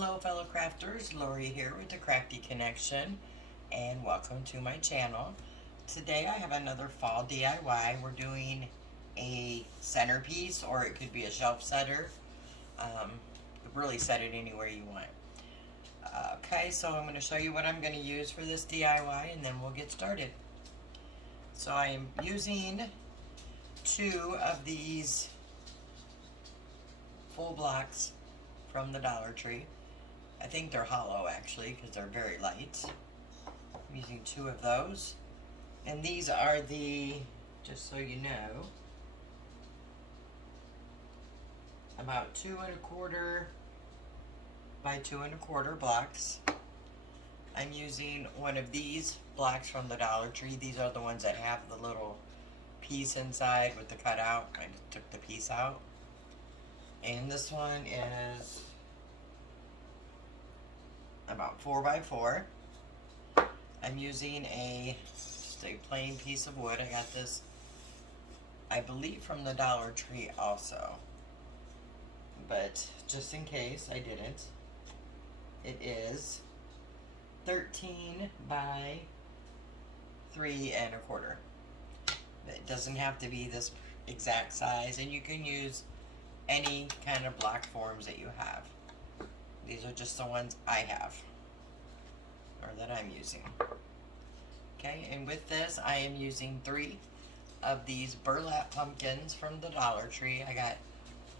Hello fellow crafters, Lori here with the Crafty Connection, and welcome to my channel. Today I have another fall DIY. We're doing a centerpiece, or it could be a shelf setter. Really set it anywhere you want. Okay, so I'm going to show you what I'm going to use for this DIY, and then we'll get started. So I am using 2 of these full blocks from the Dollar Tree. I think they're hollow actually because they're very light. I'm using 2 of those. And these are the, just so you know, about 2 1/4 by 2 1/4 blocks. I'm using one of these blocks from the Dollar Tree. These are the ones that have the little piece inside with the cutout. I just took the piece out. And this one is about 4 by 4. I'm using just a plain piece of wood. I got this, I believe, from the Dollar Tree also, but just in case I didn't, it is 13 by 3 1/4. It doesn't have to be this exact size, and you can use any kind of block forms that you have. These are just the ones I have, or that I'm using. Okay, and with this I am using 3 of these burlap pumpkins from the Dollar Tree. I got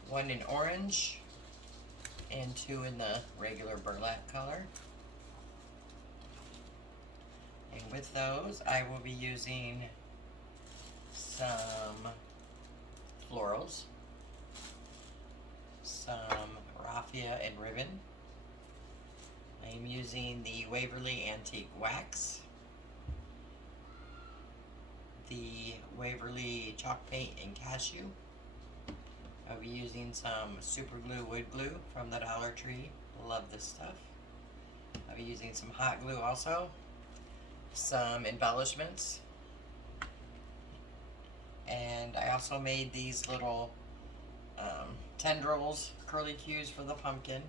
1 in orange and 2 in the regular burlap color. And with those I will be using some florals, some raffia and ribbon. I am using the Waverly Antique Wax, the Waverly Chalk Paint and Cashew. I'll be using some super glue wood glue from the Dollar Tree. Love this stuff. I'll be using some hot glue also, some embellishments, and I also made these little tendrils, curly cues for the pumpkin.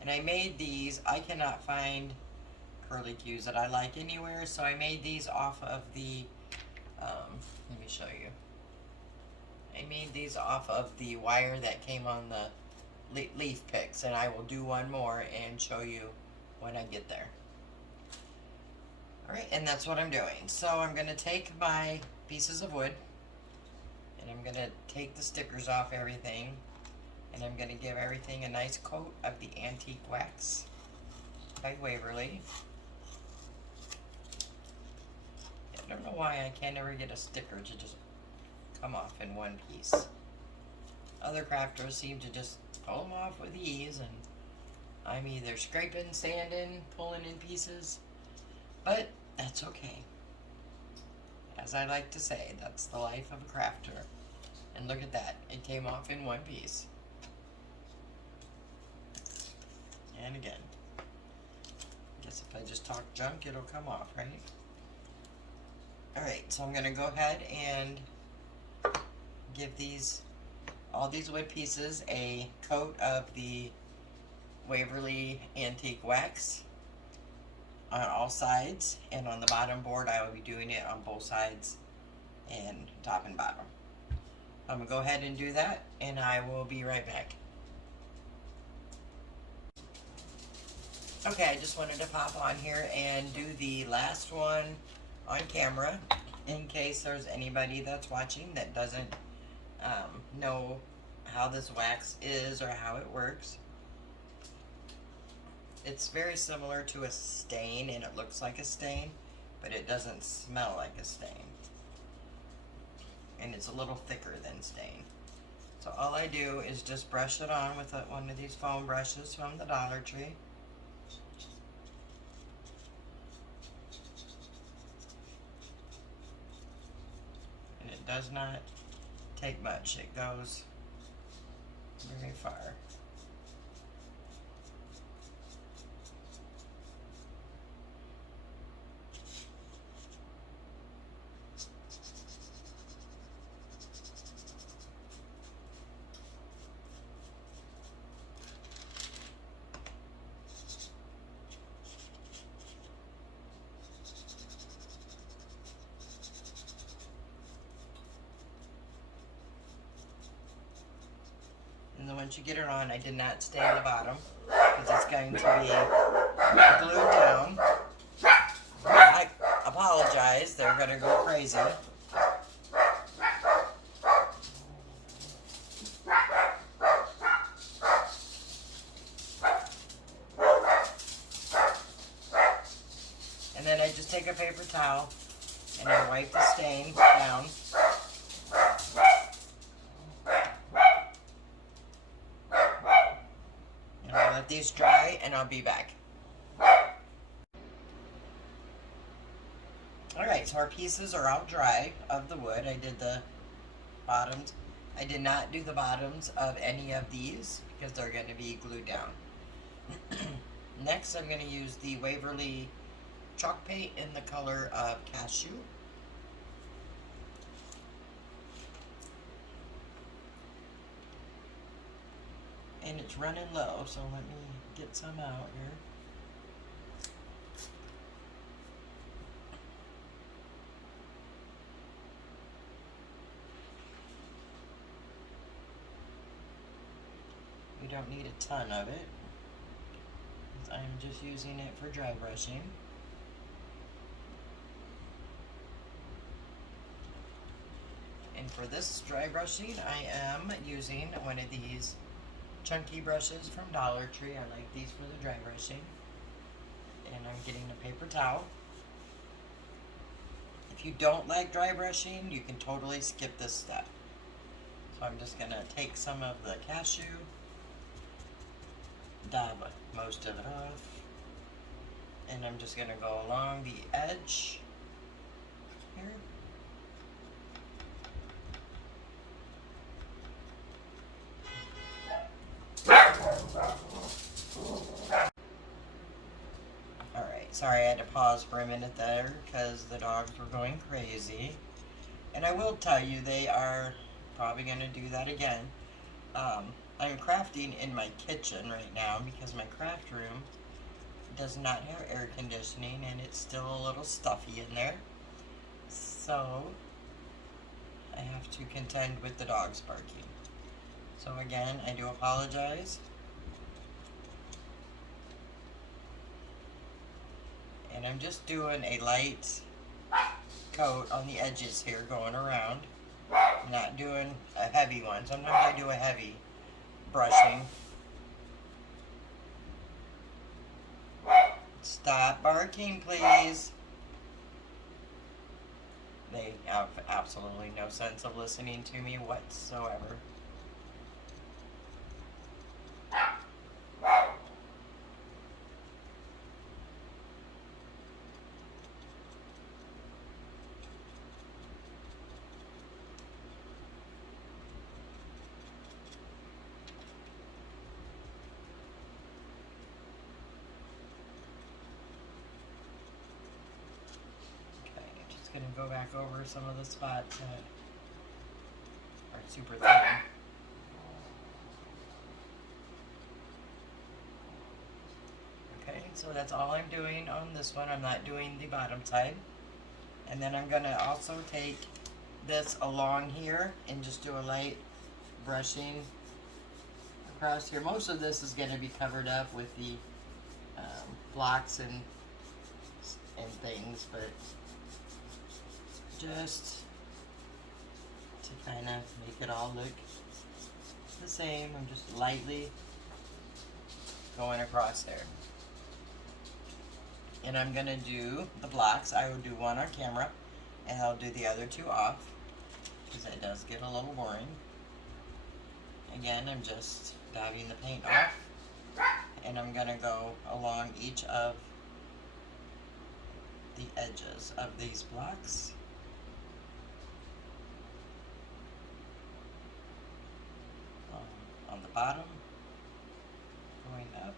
And I made these, I cannot find curly cues that I like anywhere, so I made these off of the, let me show you. I made these off of the wire that came on the leaf picks, and I will do one more and show you when I get there. Alright, and that's what I'm doing. So I'm going to take my pieces of wood, and I'm going to take the stickers off everything, and I'm going to give everything a nice coat of the Antique Wax by Waverly. I don't know why I can't ever get a sticker to just come off in one piece. Other crafters seem to just pull them off with ease, and I'm either scraping, sanding, pulling in pieces, but that's okay. As I like to say, that's the life of a crafter. And look at that, it came off in one piece. And again. Guess if I just talk junk, it'll come off, right? Alright, so I'm going to go ahead and give all these wood pieces a coat of the Waverly Antique Wax on all sides, and on the bottom board I will be doing it on both sides and top and bottom. I'm going to go ahead and do that, and I will be right back. Okay, I just wanted to pop on here and do the last one on camera in case there's anybody that's watching that doesn't know how this wax is or how it works. It's very similar to a stain, and it looks like a stain, but it doesn't smell like a stain. And it's a little thicker than stain. So all I do is just brush it on with one of these foam brushes from the Dollar Tree. And it does not take much. It goes very far. once you get it on, I did not stain the bottom because it's going to be glued down. I apologize, they're going to go crazy. And then I just take a paper towel and I wipe the stain down. And I'll let these dry and I'll be back. Alright, so our pieces are all dry of the wood. I did the bottoms. I did not do the bottoms of any of these because they're going to be glued down. Next, I'm going to use the Waverly chalk paint in the color of Cashew. And it's running low, so let me get some out here. We don't need a ton of it, I'm just using it for dry brushing. And for this dry brushing, I am using one of these chunky brushes from Dollar Tree. I like these for the dry brushing. And I'm getting a paper towel. If you don't like dry brushing, you can totally skip this step. So I'm just going to take some of the cashew, dab most of it off, and I'm just going to go along the edge here. Alright, sorry I had to pause for a minute there because the dogs were going crazy. And I will tell you, they are probably going to do that again. I'm crafting in my kitchen right now because my craft room does not have air conditioning and it's still a little stuffy in there. So I have to contend with the dogs barking. So again, I do apologize. And I'm just doing a light coat on the edges here going around. I'm not doing a heavy one. Sometimes I do a heavy brushing. Stop barking, please. They have absolutely no sense of listening to me whatsoever. Going to go back over some of the spots that are super thin. Okay, so that's all I'm doing on this one. I'm not doing the bottom side. And then I'm going to also take this along here and just do a light brushing across here. Most of this is going to be covered up with the blocks and things, but just to kind of make it all look the same, I'm just lightly going across there. And I'm going to do the blocks. I will do one on camera and I'll do the other two off because it does get a little boring. Again, I'm just dabbing the paint off and I'm going to go along each of the edges of these blocks. On the bottom, going up.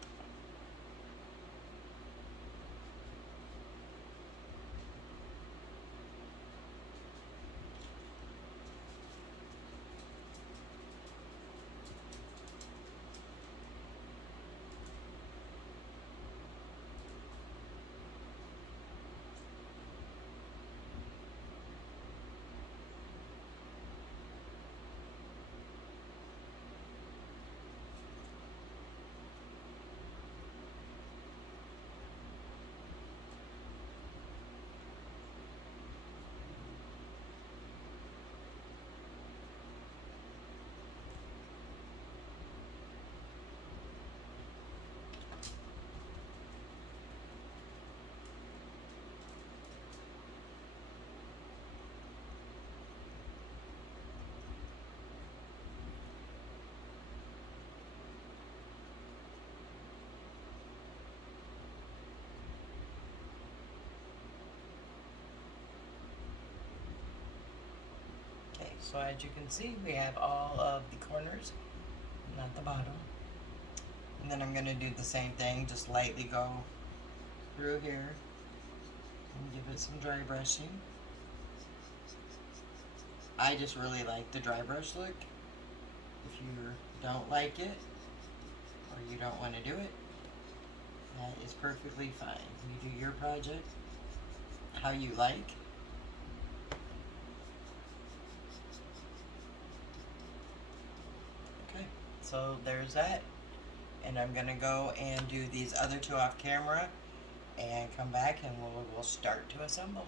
So as you can see, we have all of the corners, not the bottom. And then I'm going to do the same thing, just lightly go through here and give it some dry brushing. I just really like the dry brush look. If you don't like it, or you don't want to do it, that is perfectly fine. You do your project how you like. Okay, so there's that. And I'm gonna go and do these other two off camera and come back and we'll start to assemble.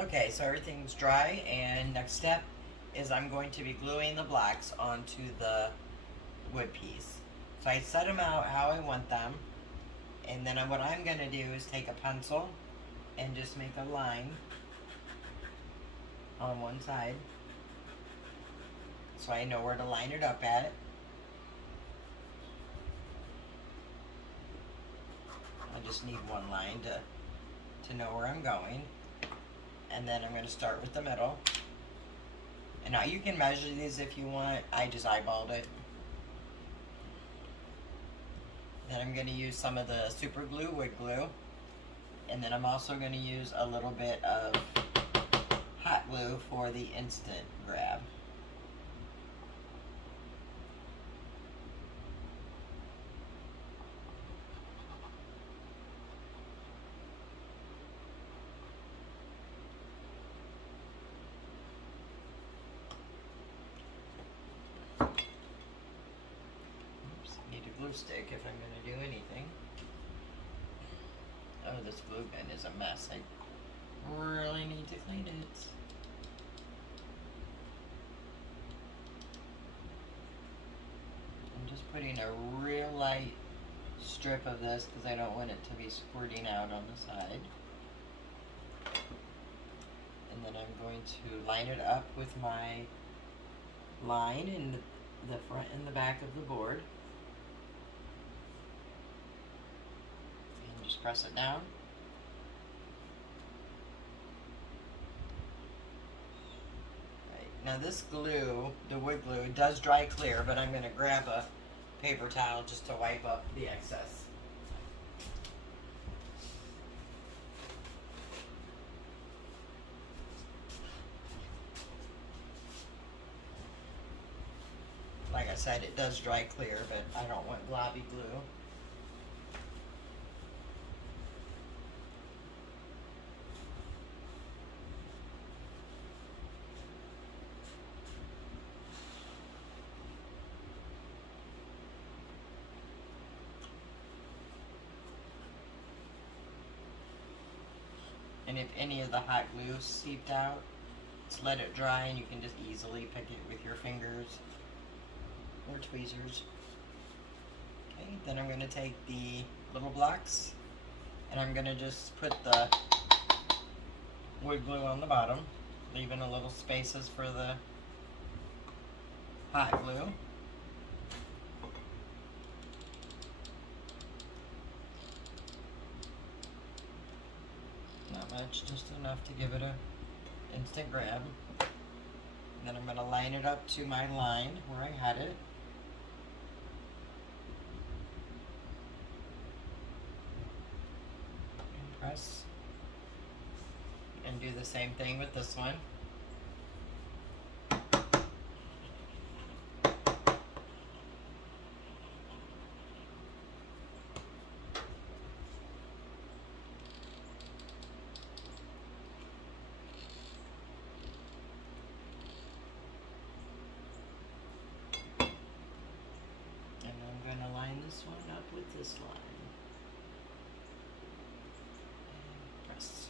Okay, so everything's dry, and next step is I'm going to be gluing the blocks onto the wood piece. So I set them out how I want them, and then what I'm going to do is take a pencil and just make a line on one side so I know where to line it up at. I just need one line to know where I'm going. And then I'm going to start with the middle. And now you can measure these if you want. I just eyeballed it. Then I'm going to use some of the super glue, wood glue. And then I'm also going to use a little bit of hot glue for the instant grab. Glue stick if I'm going to do anything. Oh, this glue gun is a mess. I really need to clean it. I'm just putting a real light strip of this because I don't want it to be squirting out on the side. And then I'm going to line it up with my line in the front and the back of the board. Just press it down. Right. Now this glue, the wood glue, does dry clear, but I'm going to grab a paper towel just to wipe up the excess. Like I said, it does dry clear, but I don't want globby glue. And if any of the hot glue seeped out, just let it dry and you can just easily pick it with your fingers or tweezers. Okay, then I'm going to take the little blocks and I'm going to just put the wood glue on the bottom, leaving a little spaces for the hot glue. Not much, just enough to give it a instant grab. And then I'm going to line it up to my line where I had it. And press. And do the same thing with this one. This one up with this line and press.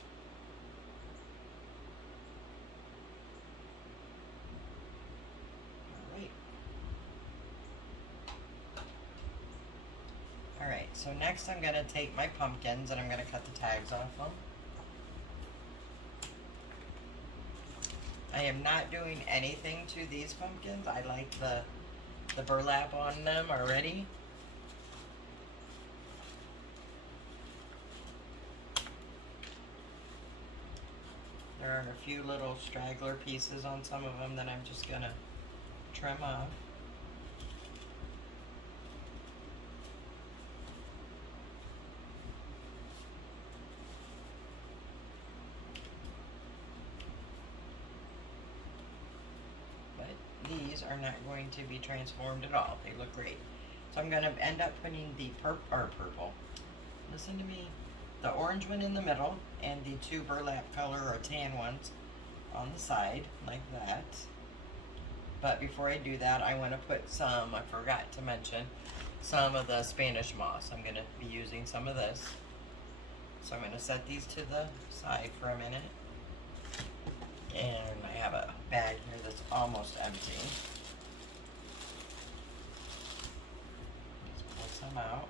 Alright, so next I'm going to take my pumpkins and I'm going to cut the tags off them. I am not doing anything to these pumpkins. I like the burlap on them already. are a few little straggler pieces on some of them that I'm just gonna trim off. But these are not going to be transformed at all. They look great. So I'm gonna end up putting the purple. Listen to me. The orange one in the middle and the two burlap color or tan ones on the side, like that. But before I do that, I want to put some, I forgot to mention, some of the Spanish moss. I'm going to be using some of this. So I'm going to set these to the side for a minute. And I have a bag here that's almost empty. Let's pull some out.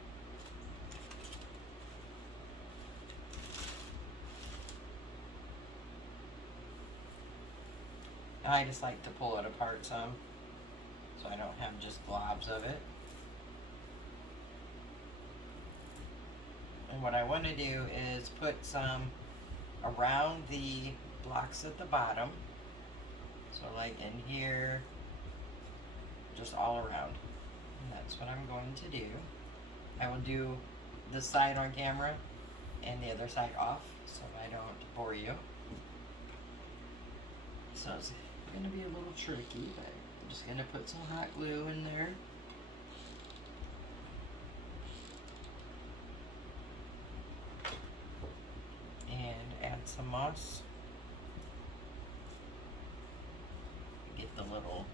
I just like to pull it apart some, so I don't have just globs of it. And what I want to do is put some around the blocks at the bottom. So like in here, just all around. And that's what I'm going to do. I will do this side on camera and the other side off, so I don't bore you. So it's going to be a little tricky, but I'm just going to put some hot glue in there. And add some moss. Get the little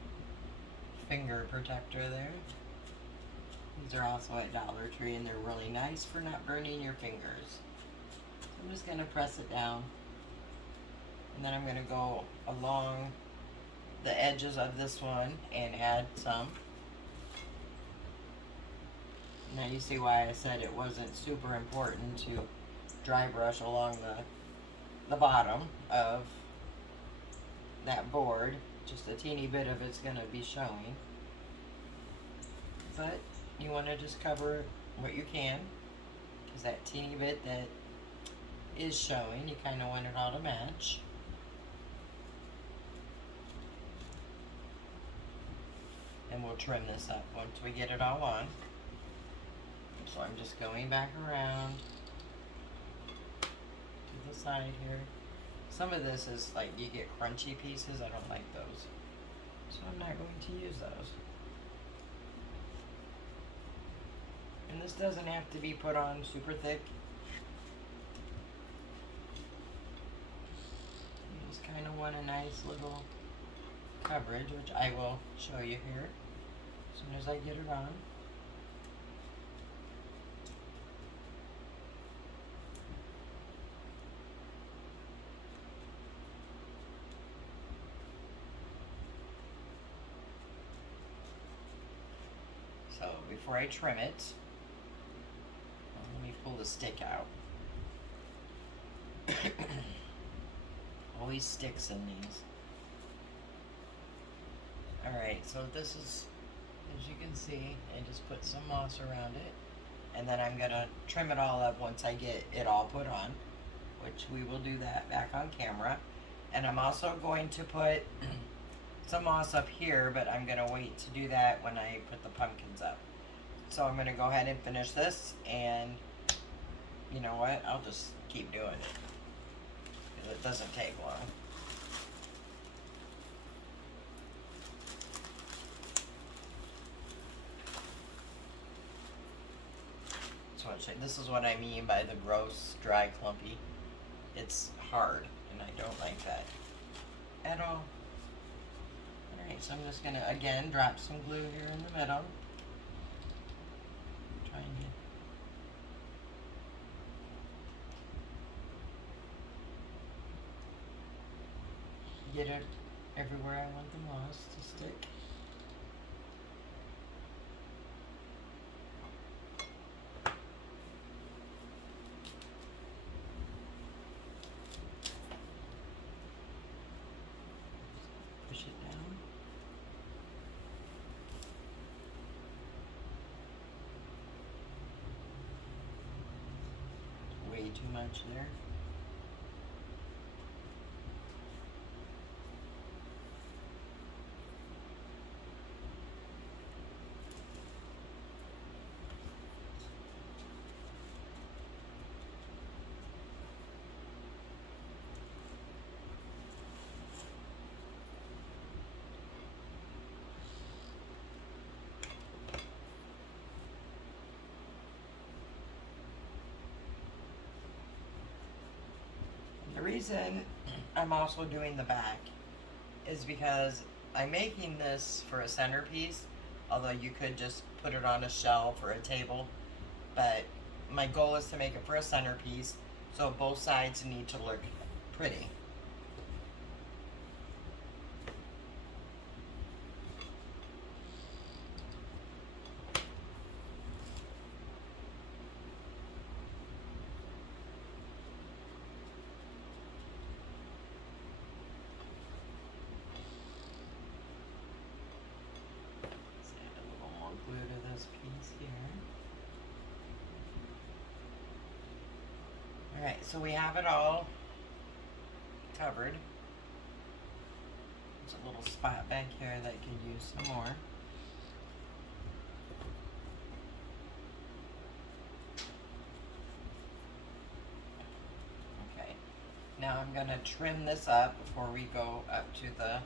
finger protector there. These are also at Dollar Tree and they're really nice for not burning your fingers. So I'm just going to press it down. And then I'm going to go along the edges of this one and add some. Now you see why I said it wasn't super important to dry brush along the bottom of that board. Just a teeny bit of it's going to be showing. But you want to just cover what you can, because that teeny bit that is showing, you kind of want it all to match. And we'll trim this up once we get it all on. So I'm just going back around to the side here. Some of this is like you get crunchy pieces. I don't like those. So I'm not going to use those. And this doesn't have to be put on super thick. You just kind of want a nice little coverage, which I will show you here as soon as I get it on. So before I trim it, let me pull the stick out. Always sticks in these. Alright, so this is, as you can see, I just put some moss around it. And then I'm going to trim it all up once I get it all put on, which we will do that back on camera. And I'm also going to put some moss up here, but I'm going to wait to do that when I put the pumpkins up. So I'm going to go ahead and finish this, and you know what, I'll just keep doing it, because it doesn't take long. This is what I mean by the gross, dry, clumpy. It's hard, and I don't like that at all. Alright, so I'm just going to, again, drop some glue here in the middle. Try and get it everywhere I want the moss to stick. Push it down. Way too much there. reason I'm also doing the back is because I'm making this for a centerpiece, although you could just put it on a shelf or a table, but my goal is to make it for a centerpiece, so both sides need to look pretty. Glue to this piece here. Alright, so we have it all covered. There's a little spot back here that could use some more. Okay, now I'm going to trim this up before we go up to the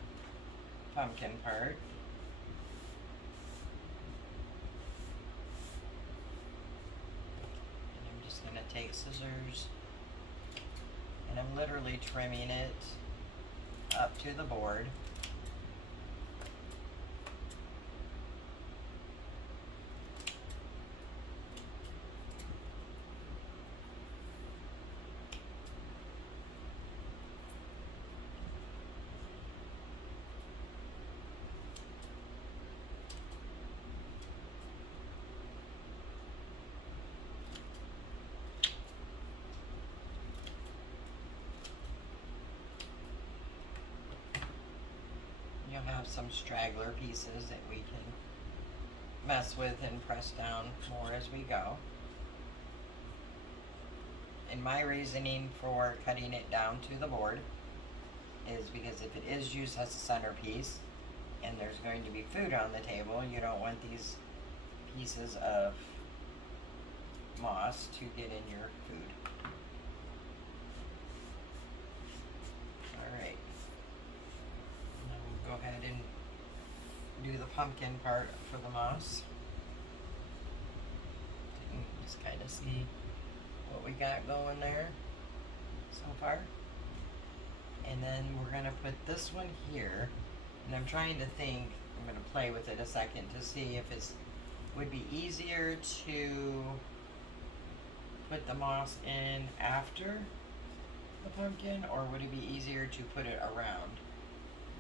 pumpkin part. Take scissors, and I'm literally trimming it up to the board. Have some straggler pieces that we can mess with and press down more as we go. And my reasoning for cutting it down to the board is because if it is used as a centerpiece and there's going to be food on the table, you don't want these pieces of moss to get in your food. Go ahead and do the pumpkin part for the moss. You can just kind of see what we got going there so far. And then we're going to put this one here. And I'm trying to think, I'm going to play with it a second to see if it would be easier to put the moss in after the pumpkin, or would it be easier to put it around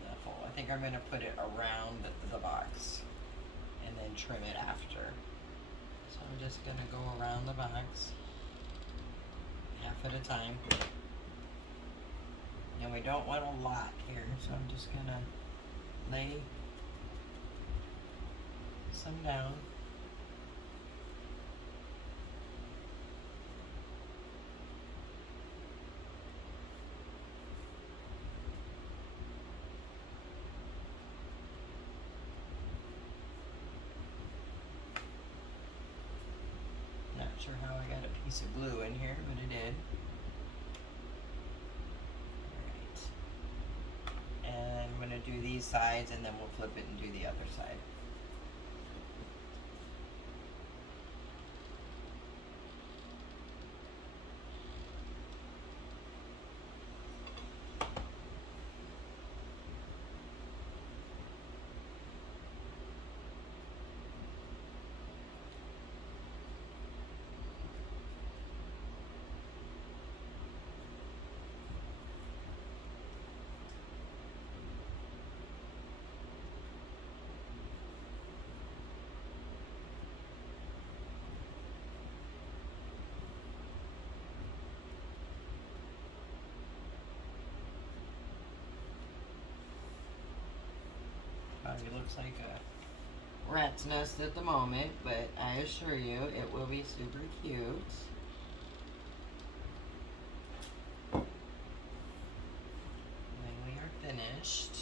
the hole? I think I'm going to put it around the box and then trim it after. So I'm just going to go around the box half at a time. And we don't want a lot here, so I'm just going to lay some down. Not sure how I got a piece of glue in here, but it did. And I'm going to do these sides and then we'll flip it and do the other side. It looks like a rat's nest at the moment, but I assure you it will be super cute. And then we are finished.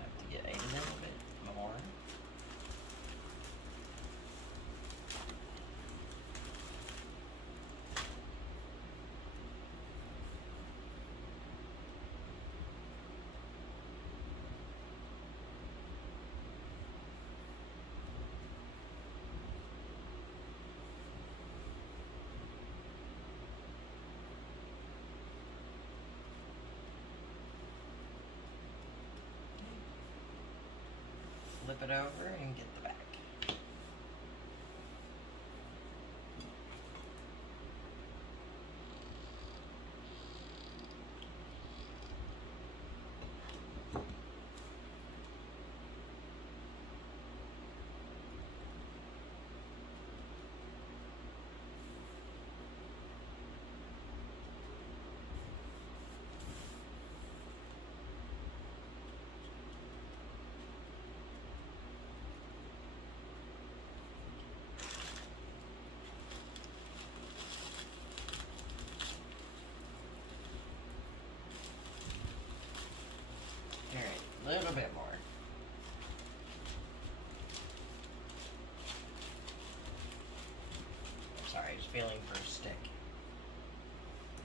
Have to get a little bit more. over and get the back. Alright, a little bit more. Sorry, just feeling for a stick.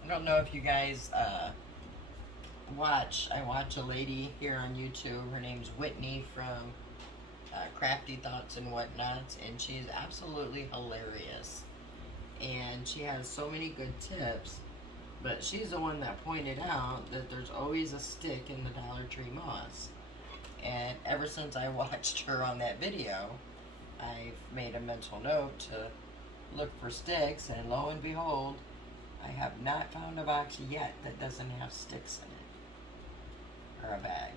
I don't know if you guys I watch a lady here on YouTube. Her name's Whitney from Crafty Thoughts and Whatnots, and she's absolutely hilarious. And she has so many good tips, but she's the one that pointed out that there's always a stick in the Dollar Tree moss. And ever since I watched her on that video, I've made a mental note to look for sticks, and lo and behold, I have not found a box yet that doesn't have sticks in it, or a bag.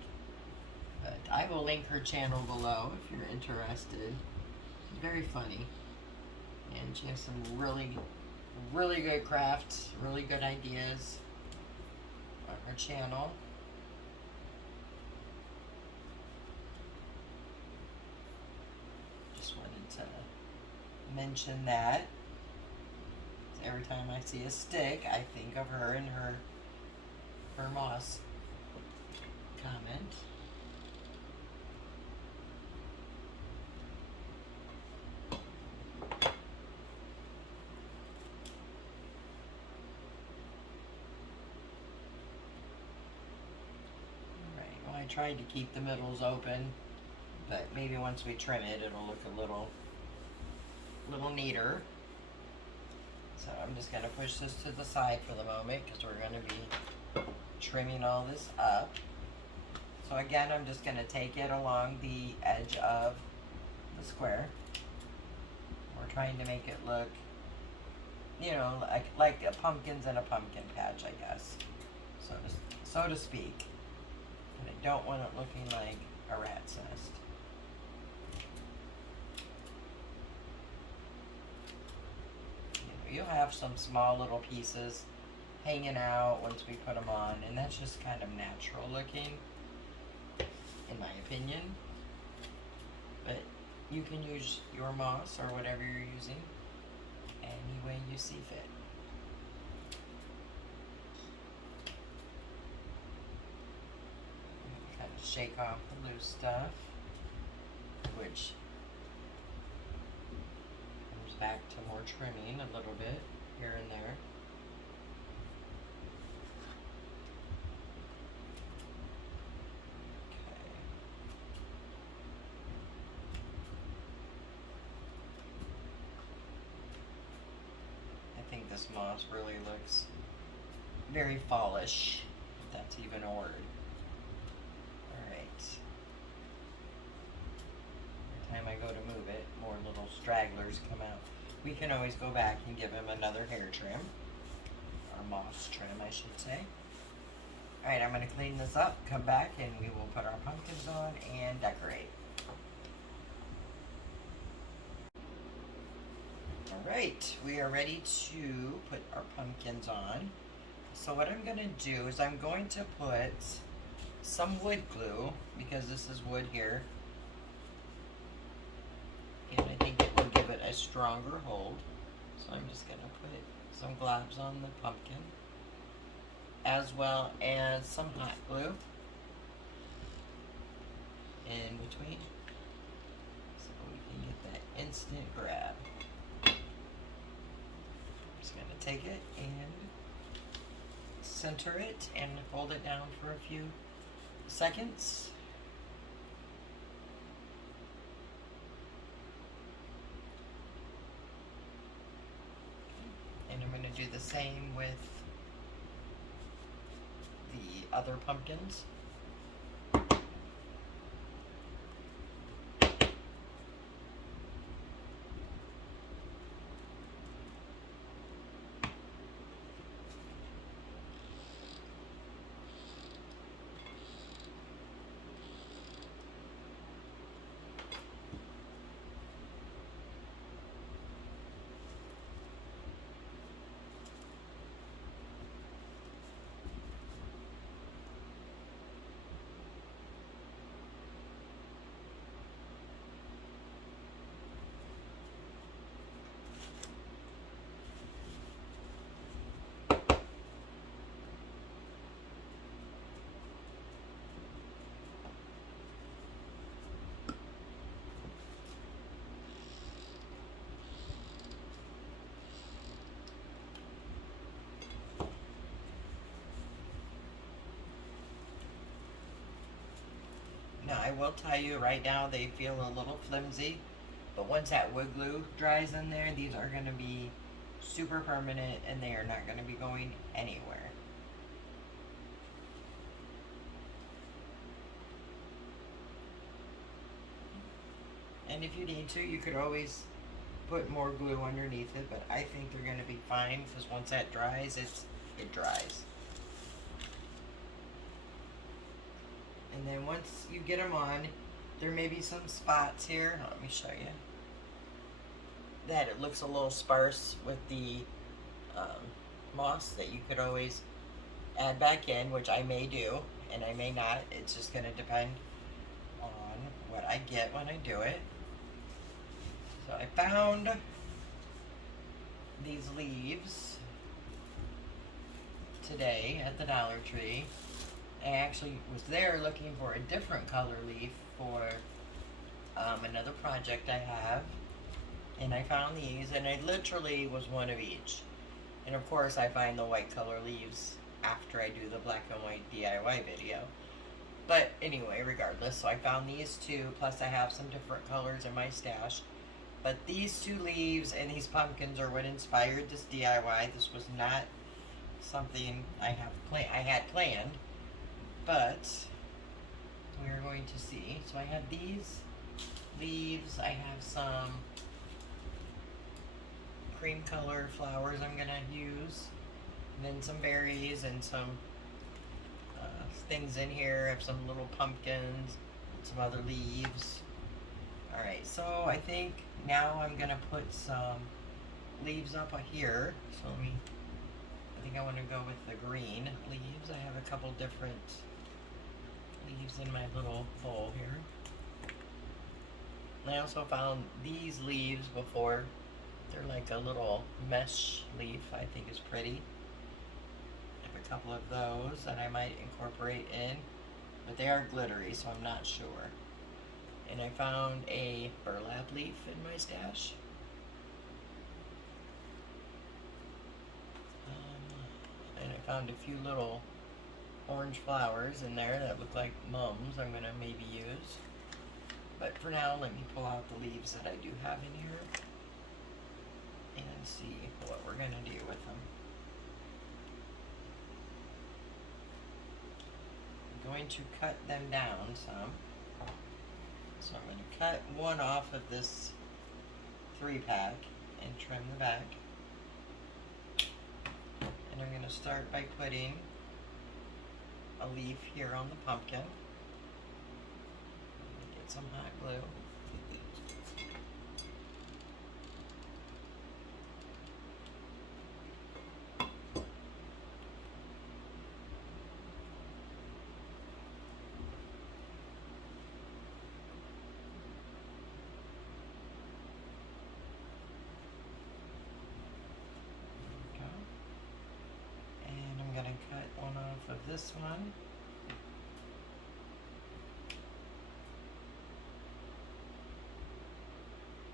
But I will link her channel below if you're interested. She's very funny, and she has some really good crafts, really good ideas on her channel. Just wanted to mention that. Every time I see a stick, I think of her and her moss comment. Alright, well, I tried to keep the middles open, but maybe once we trim it, it'll look a little neater. So I'm just going to push this to the side for the moment because we're going to be trimming all this up. So again, I'm just going to take it along the edge of the square. We're trying to make it look, you know, like a pumpkins in a pumpkin patch, I guess, so to speak. And I don't want it looking like a rat's nest. You'll have some small little pieces hanging out once we put them on, and that's just kind of natural looking, in my opinion. But you can use your moss or whatever you're using any way you see fit. Kind of shake off the loose stuff, which back to more trimming a little bit here and there. Okay. I think this moss really looks very fallish, if that's even a word. Alright. Every time I go to move it, more little stragglers come out. We can always go back and give him another hair trim, or moss trim, I should say. Alright, I'm going to clean this up, come back, and we will put our pumpkins on and decorate. Alright, we are ready to put our pumpkins on. So what I'm going to do is I'm going to put some wood glue, because this is wood here. And I think it will give it a stronger hold. So I'm just going to put some globs on the pumpkin, as well as some hot glue in between, so we can get that instant grab. I'm just going to take it and center it and hold it down for a few seconds. And I'm going to do the same with the other pumpkins. Okay. Now, I will tell you right now, they feel a little flimsy, but once that wood glue dries in there, these are going to be super permanent and they are not going to be going anywhere. And if you need to, you could always put more glue underneath it, but I think they're going to be fine because once that dries, it dries. And then once you get them on, there may be some spots here. Let me show you. That it looks a little sparse with the moss that you could always add back in, which I may do and I may not. It's just going to depend on what I get when I do it. So I found these leaves today at the Dollar Tree. I actually was there looking for a different color leaf for another project I have, and I found these, and it literally was one of each. And of course I find the white color leaves after I do the black and white DIY video. But anyway, regardless, so I found these two, plus I have some different colors in my stash. But these two leaves and these pumpkins are what inspired this DIY. This was not something I had planned, but we're going to see. So I have these leaves. I have some cream color flowers I'm gonna use, and then some berries and some things in here. I have some little pumpkins, some other leaves. Alright, so I think now I'm gonna put some leaves up here. So I think I want to go with the green leaves. I have a couple different leaves in my little bowl here. I also found these leaves before. They're like a little mesh leaf, I think is pretty. I have a couple of those that I might incorporate in, but they are glittery, so I'm not sure. And I found a burlap leaf in my stash. And I found a few little orange flowers in there that look like mums I'm gonna maybe use. But for now, let me pull out the leaves that I do have in here and see what we're gonna do with them. I'm going to cut them down some. So I'm going to cut one off of this 3-pack and trim the back. And I'm going to start by putting a leaf here on the pumpkin. Get some hot glue. Cut one off of this one.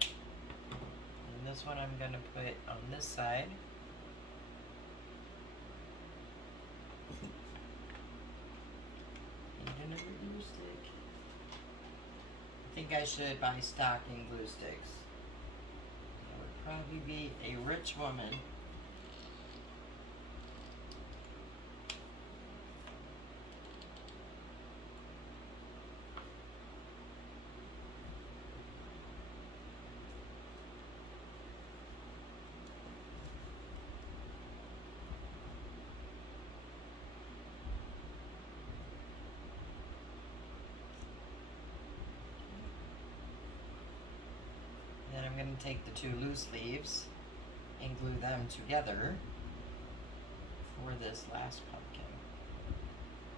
And this one I'm going to put on this side. Need another glue stick. I think I should buy stocking glue sticks. That would probably be a rich woman. Then I'm going to take the two loose leaves and glue them together for this last pumpkin.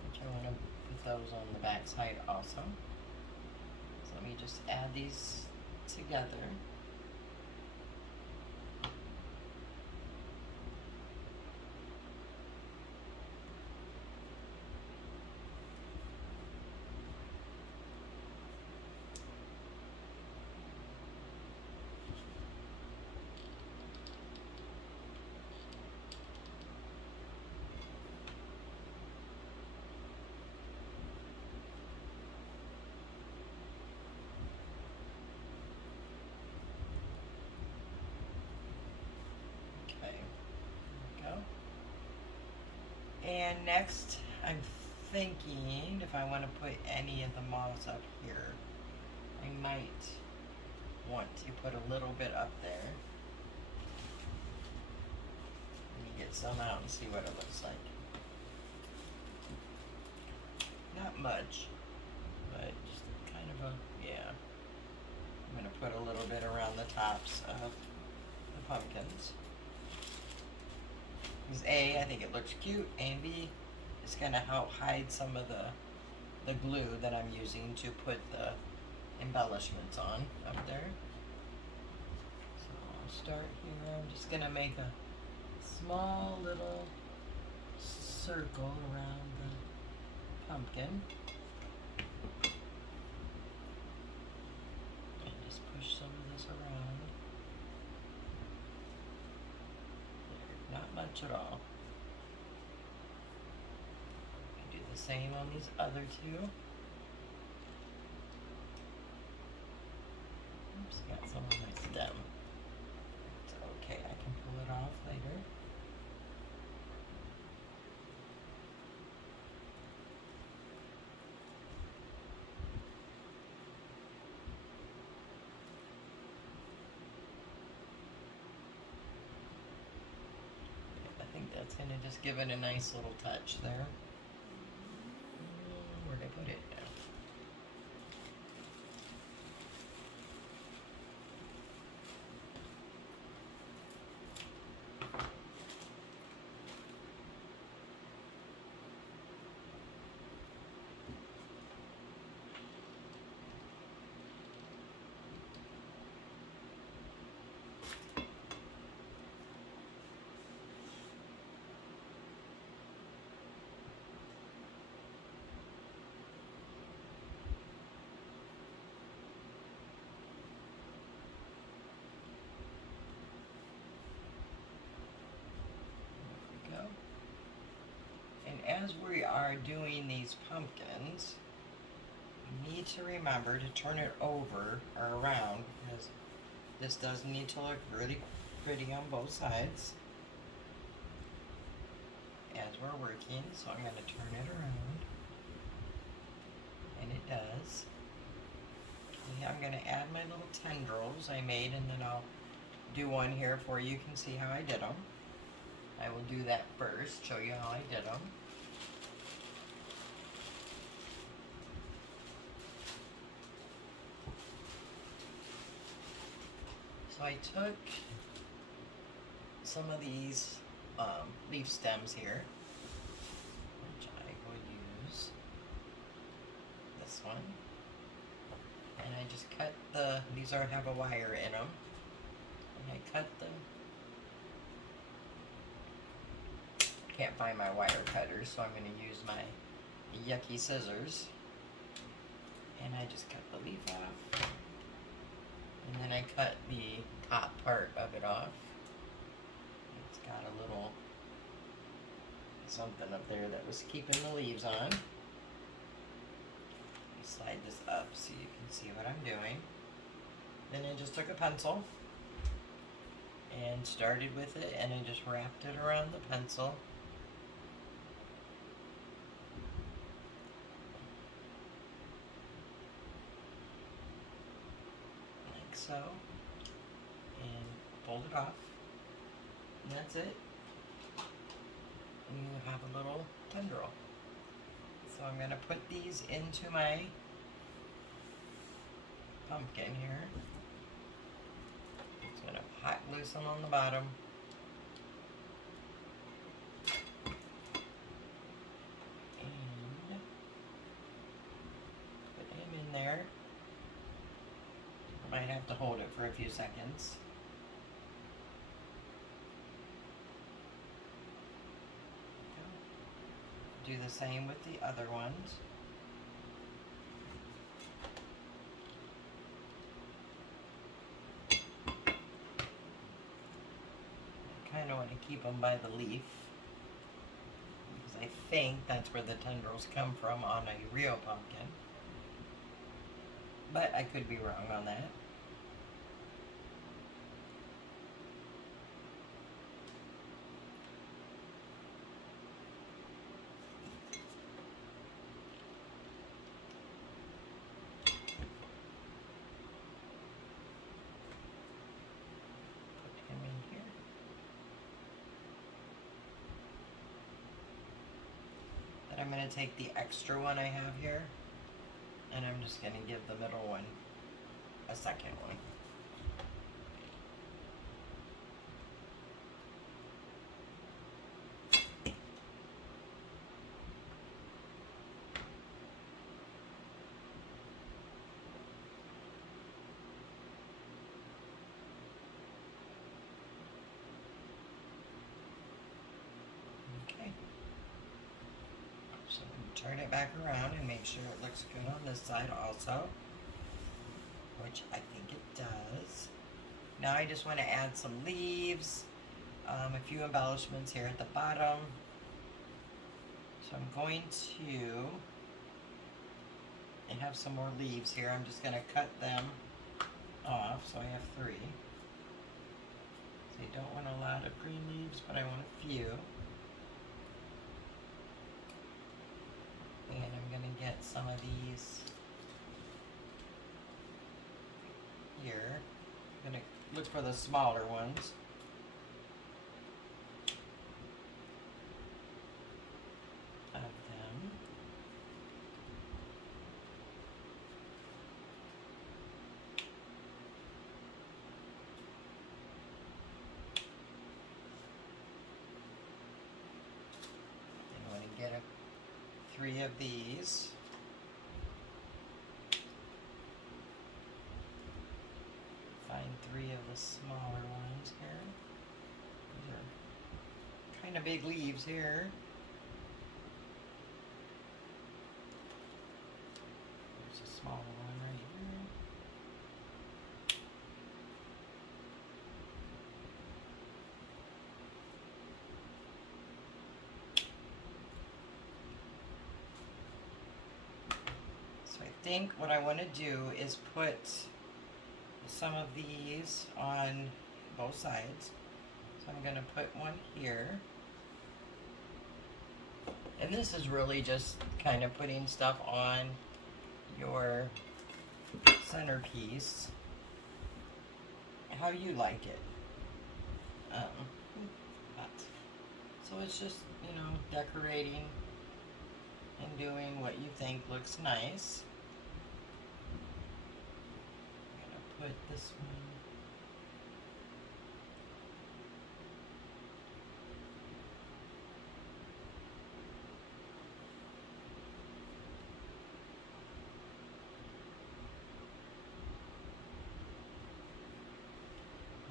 Which I want to put those on the back side also. So let me just add these together. And next, I'm thinking if I want to put any of the moss up here, I might want to put a little bit up there. Let me get some out and see what it looks like. Not much, but just kind of a, yeah. I'm going to put a little bit around the tops of the pumpkins. Because A, I think it looks cute, and B, it's going to help hide some of the glue that I'm using to put the embellishments on up there. So I'll start here. I'm just going to make a small little circle around the pumpkin. And just push some of this around. There, not much at all. Do the same on these other two. Oops, got some on my stem. It's okay, I can pull it off later. I think that's going to just give it a nice little touch there. Where'd I put it now? As we are doing these pumpkins, you need to remember to turn it over or around, because this does need to look really pretty on both sides as we're working. So I'm going to turn it around, and it does. Okay, I'm going to add my little tendrils I made, and then I'll do one here for you. You can see how I did them. I will do that first, show you how I did them. So I took some of these leaf stems here, which I will use this one, and I just cut these have a wire in them, and I cut them. Can't find my wire cutter, so I'm going to use my yucky scissors, and I just cut the leaf off. And then I cut the top part of it off. It's got a little something up there that was keeping the leaves on. Slide this up so you can see what I'm doing. Then I just took a pencil and started with it, and I just wrapped it around the pencil. So, and fold it off, and that's it, and you have a little tendril. So I'm going to put these into my pumpkin here. Just going to hot glue some on the bottom, and put him in there. Might have to hold it for a few seconds. Do the same with the other ones. I kind of want to keep them by the leaf, because I think that's where the tendrils come from on a real pumpkin. But I could be wrong on that. I'm going to take the extra one I have here, and I'm just going to give the middle one a second one. Okay. So turn it back around and make sure it looks good on this side also, which I think it does. Now I just want to add some leaves, a few embellishments here at the bottom. So I'm going to, I have some more leaves here. I'm just going to cut them off. So I have 3. So I don't want a lot of green leaves, but I want a few. And I'm going to get some of these here. I'm going to look for the smaller ones. Of them. I'm going to get 3 of these. Find 3 of the smaller ones here. These are kind of big leaves here. There's a smaller one right here. So I think what I want to do is put some of these on both sides. So I'm going to put one here. And this is really just kind of putting stuff on your centerpiece how you like it. So it's just, you know, decorating and doing what you think looks nice. I'm going to put this one.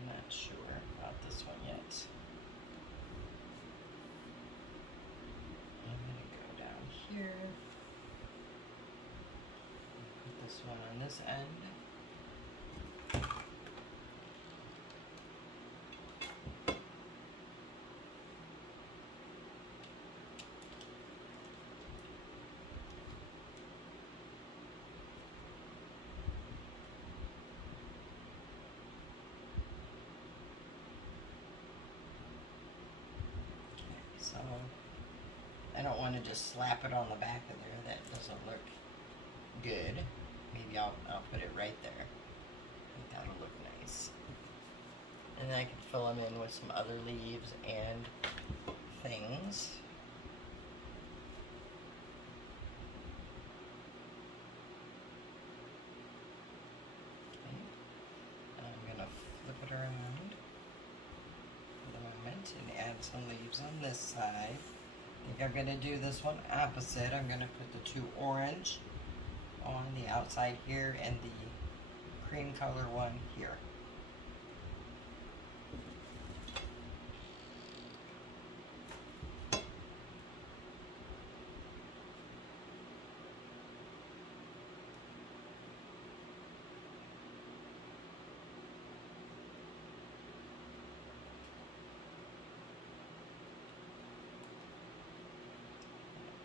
Not sure about this one yet. I'm going to go down here. Put this one on this end. So I don't want to just slap it on the back of there. That doesn't look good. Maybe I'll put it right there. I think that'll look nice. And then I can fill them in with some other leaves and things. Okay. And I'm going to flip it around for the moment and add some leaves on this side. I think I'm going to do this one opposite. I'm going to put the 2 orange on the outside here and the cream color one here.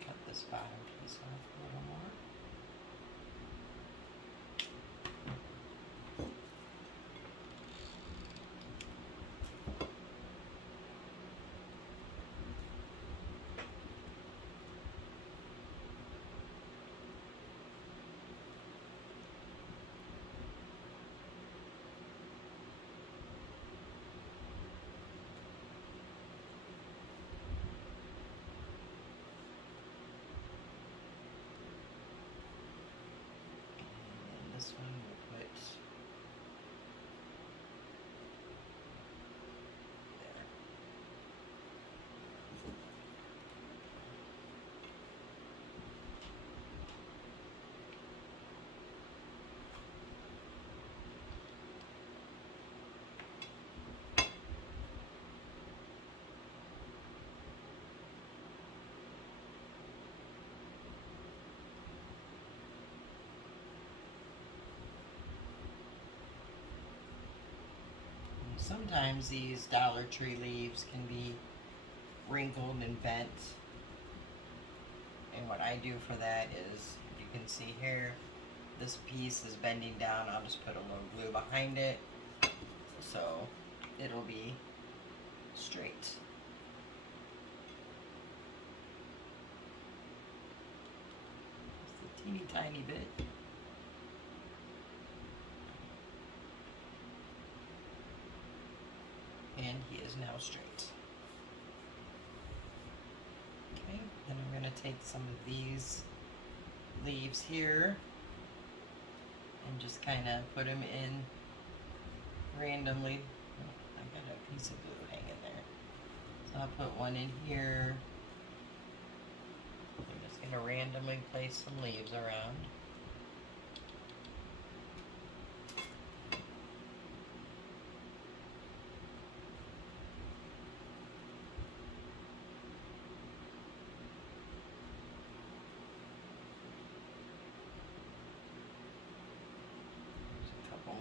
Cut this bottom piece off a little more. Sometimes these Dollar Tree leaves can be wrinkled and bent. And what I do for that is, you can see here, this piece is bending down. I'll just put a little glue behind it so it'll be straight. Just a teeny tiny bit. And he is now straight. Okay, then I'm going to take some of these leaves here and just kind of put them in randomly. Oh, I got a piece of glue hanging there. So I'll put one in here. I'm just going to randomly place some leaves around.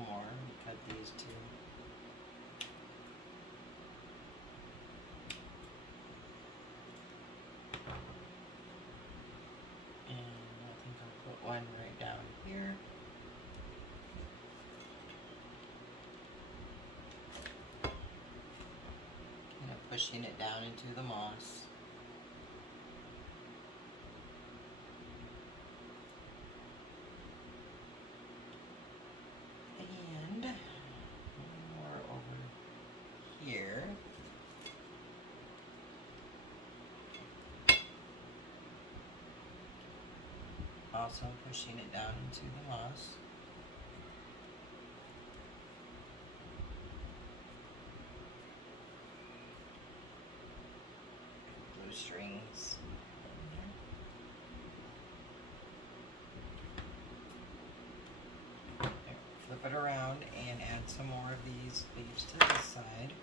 More. Cut these two. And I think I'll put one right down here. Kind of pushing it down into the moss. Here. Also pushing it down into the moss. Blue strings. Flip it around and add some more of these leaves to this side.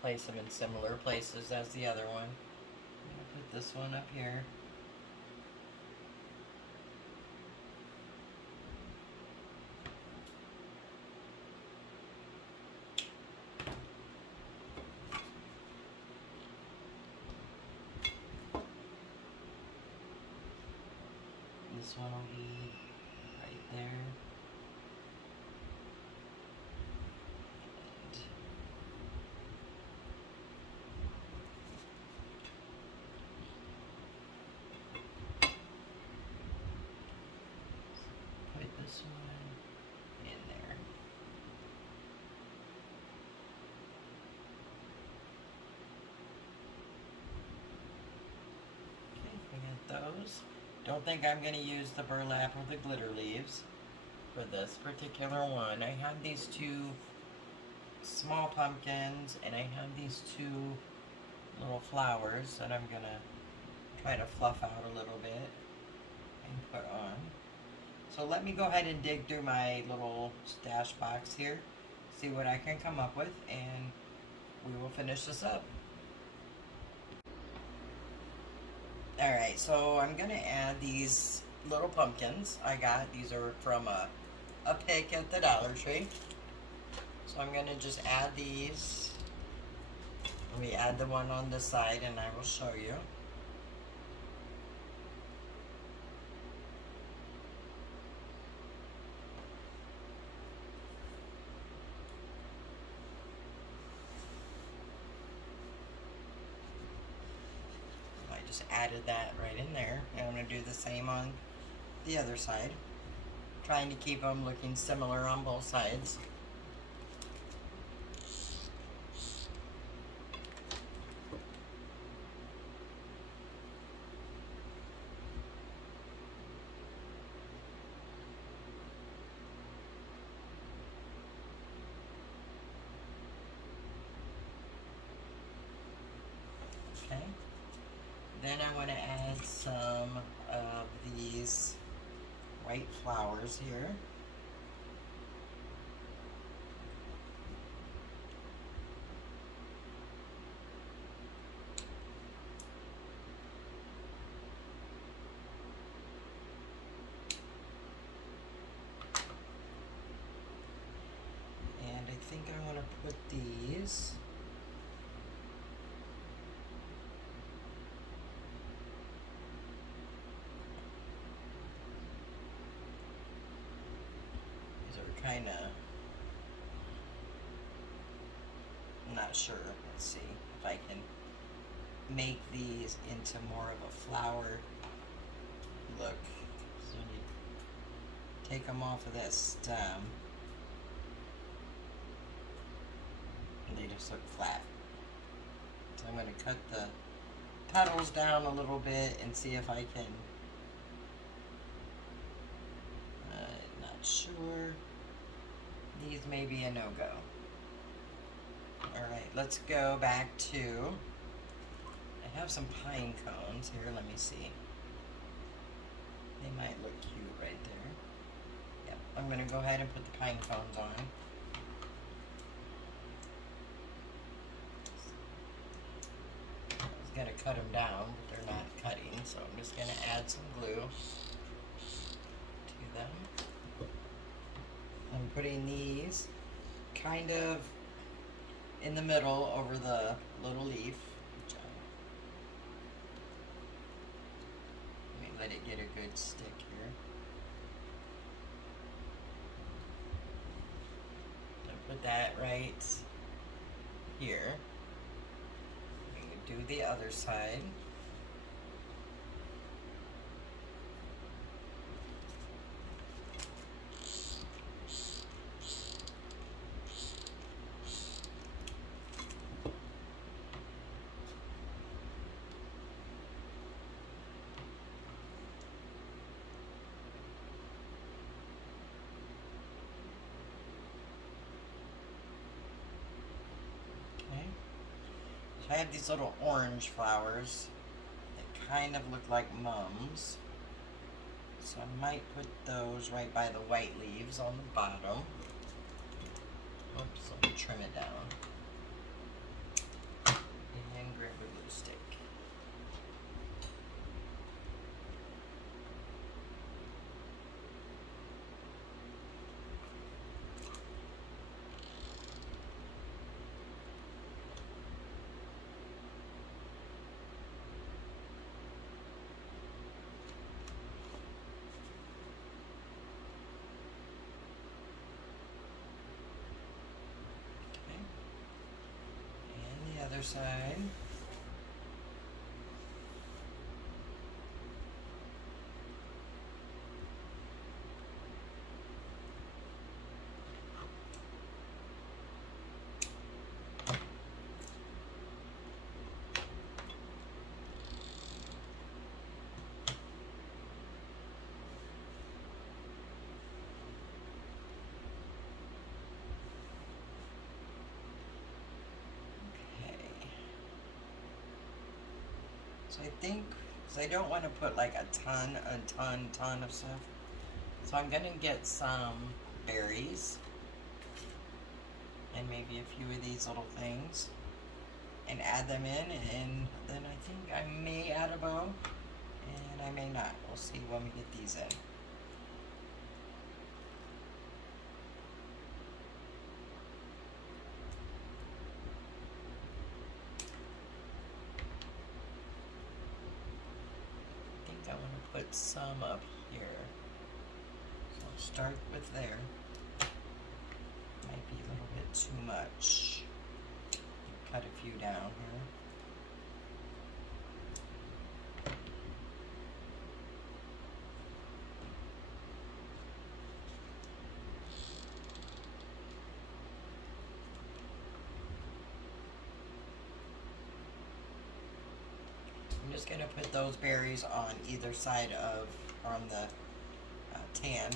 Place them in similar places as the other one. I'm going to put this one up here. This one will be right there. This one in there. Okay, we got those. Don't think I'm going to use the burlap or the glitter leaves for this particular one. I have these two small pumpkins and I have these two little flowers that I'm going to try to fluff out a little bit and put on. So let me go ahead and dig through my little stash box here, see what I can come up with, and we will finish this up. Alright, so I'm going to add these little pumpkins I got. These are from a pick at the Dollar Tree. So I'm going to just add these. Let me add the one on this side and I will show you. Just added that right in there, and I'm going to do the same on the other side, trying to keep them looking similar on both sides. Okay. Then I want to add some of these white flowers here. kind of, I'm not sure. Let's see if I can make these into more of a flower look. So you take them off of that stem, and they just look flat. So I'm going to cut the petals down a little bit and see if I can, not sure. These may be a no-go. Alright, let's go back to, I have some pine cones here, let me see. They might look cute right there. Yep, I'm going to go ahead and put the pine cones on. I was going to cut them down, but they're not cutting, so I'm just going to add some glue to them. I'm putting these kind of in the middle over the little leaf. Let me let it get a good stick here. I put that right here. We can do the other side. I have these little orange flowers that kind of look like mums. So I might put those right by the white leaves on the bottom. Oops, let me trim it down. And grab a glue stick. Other side. So I think, because I don't want to put like a ton of stuff. So I'm going to get some berries and maybe a few of these little things and add them in, and then I think I may add a bow and I may not. We'll see when we get these in. I want to put some up here. So I'll start with there. Might be a little bit too much. Cut a few down here. I'm just going to put those berries on either side of, on the tan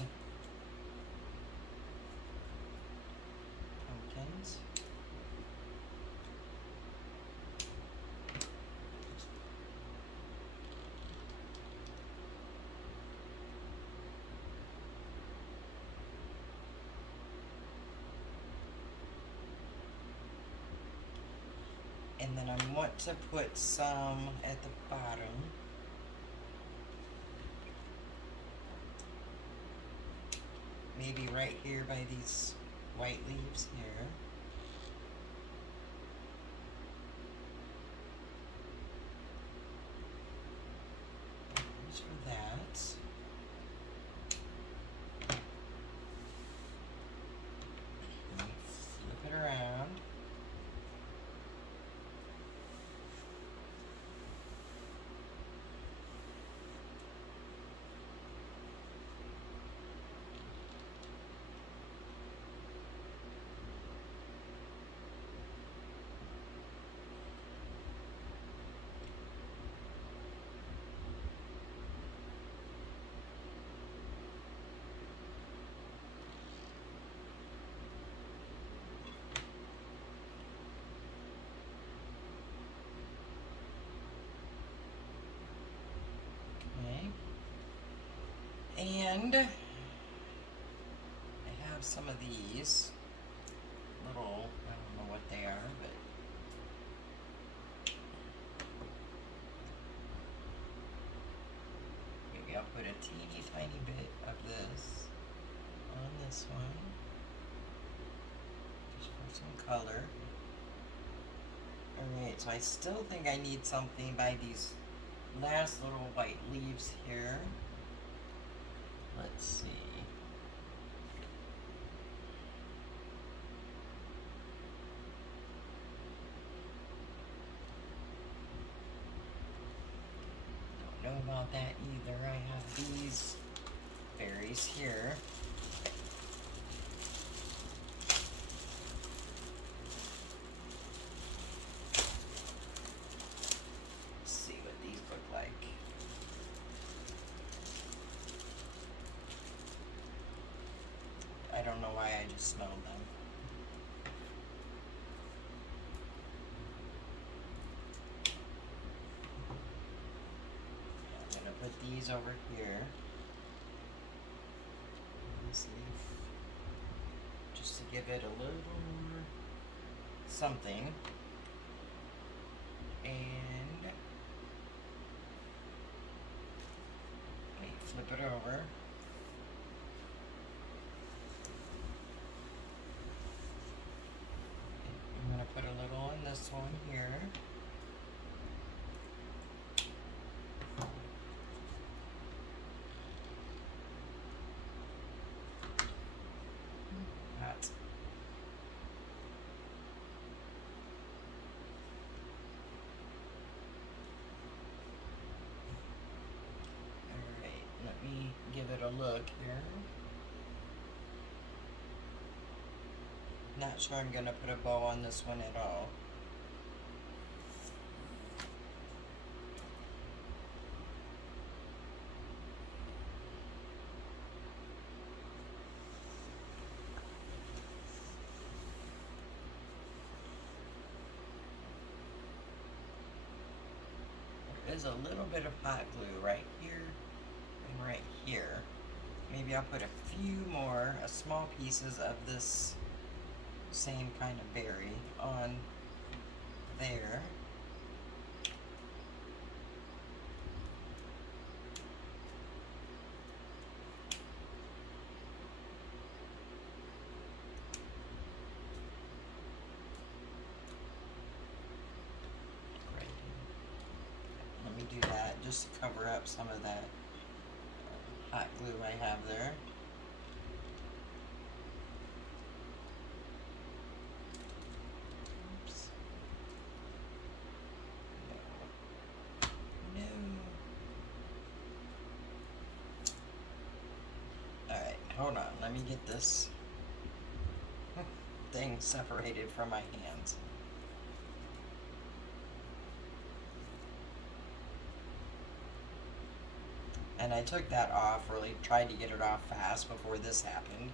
pumpkins. And then I want to put some at the bottom. Maybe right here by these white leaves here. Just for that. And I have some of these little, I don't know what they are, but maybe I'll put a teeny tiny bit of this on this one, just for some color. Alright, so I still think I need something by these last little white leaves here. Let's see. Don't know about that either. I have these berries here. Let's see what these look like. I don't know why I just smelled them. I'm gonna put these over here. This leaf, just to give it a little more something. And let me flip it over. I'm gonna put a little in this one here. Hot. Alright, let me give it a look here. Not sure I'm gonna put a bow on this one at all. There is a little bit of hot glue right here and right here. Maybe I'll put a few more, small pieces of this same kind of berry on there. Great. Let me do that just to cover up some of that hot glue I have there. Hold on, let me get this thing separated from my hands. And I took that off, really tried to get it off fast before this happened,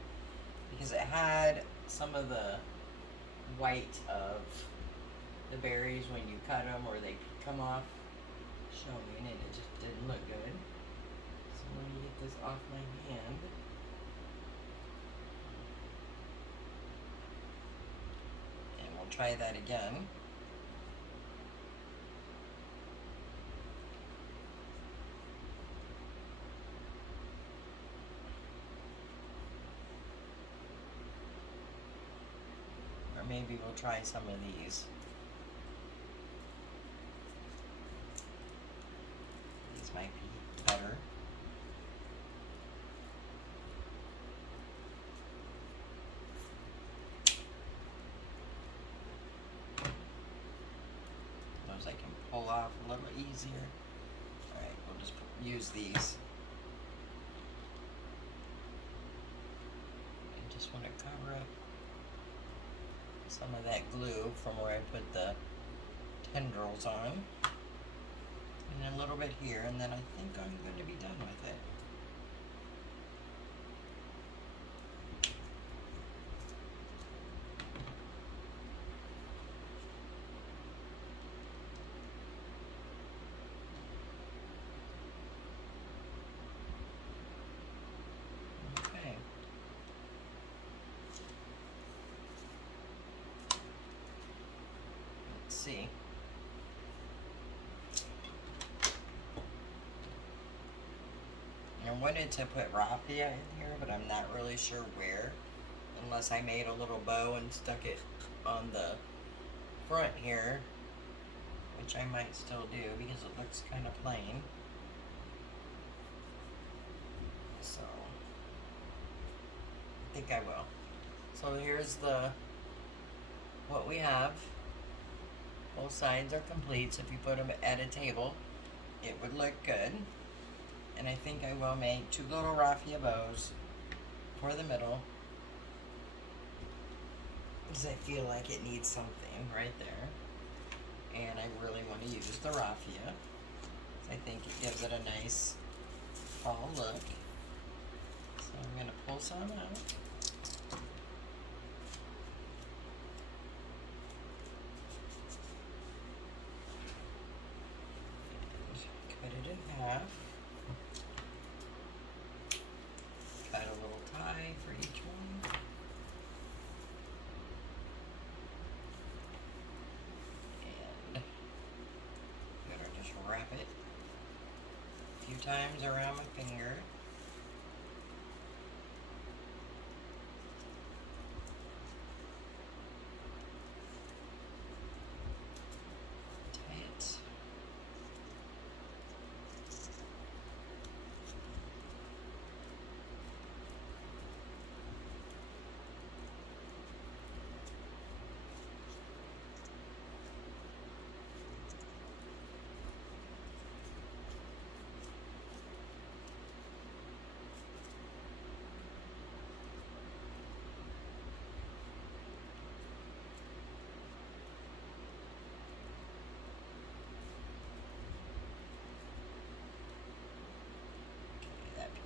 because it had some of the white of the berries when you cut them or they come off showing, and it just didn't look good. So let me get this off my hand. Try that again. Or maybe we'll try some of these. These might be better. I can pull off a little easier. Alright, we'll just use these. I just want to cover up some of that glue from where I put the tendrils on. And a little bit here, and then I think I'm going to be done with it. wanted to put raffia in here, but I'm not really sure where. Unless I made a little bow and stuck it on the front here. Which I might still do because it looks kind of plain. So, I think I will. So here's what we have. Both sides are complete, so if you put them at a table, it would look good. And I think I will make 2 little raffia bows for the middle, because I feel like it needs something right there. And I really want to use the raffia. I think it gives it a nice fall look. So I'm going to pull some out. Cut it in half. Cut a little tie for each one. And I'm gonna just wrap it a few times around my finger.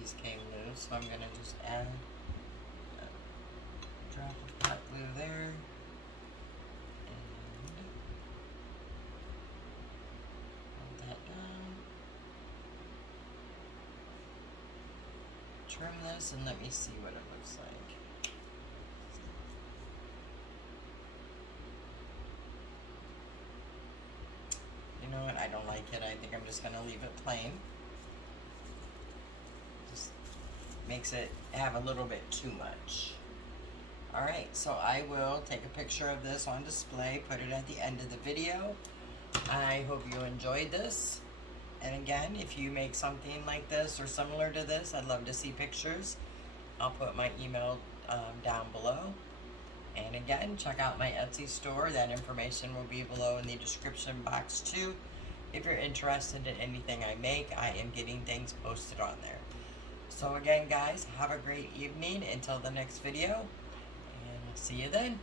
Piece came loose, so I'm gonna just add a drop of hot glue there, and hold that down. Trim this and let me see what it looks like. You know what? I don't like it. I think I'm just gonna leave it plain. Makes it have a little bit too much. Alright, so I will take a picture of this on display, put it at the end of the video. I hope you enjoyed this. And again, if you make something like this or similar to this, I'd love to see pictures. I'll put my email down below. And again, check out my Etsy store. That information will be below in the description box too. If you're interested in anything I make, I am getting things posted on there. So again, guys, have a great evening until the next video, and I'll see you then.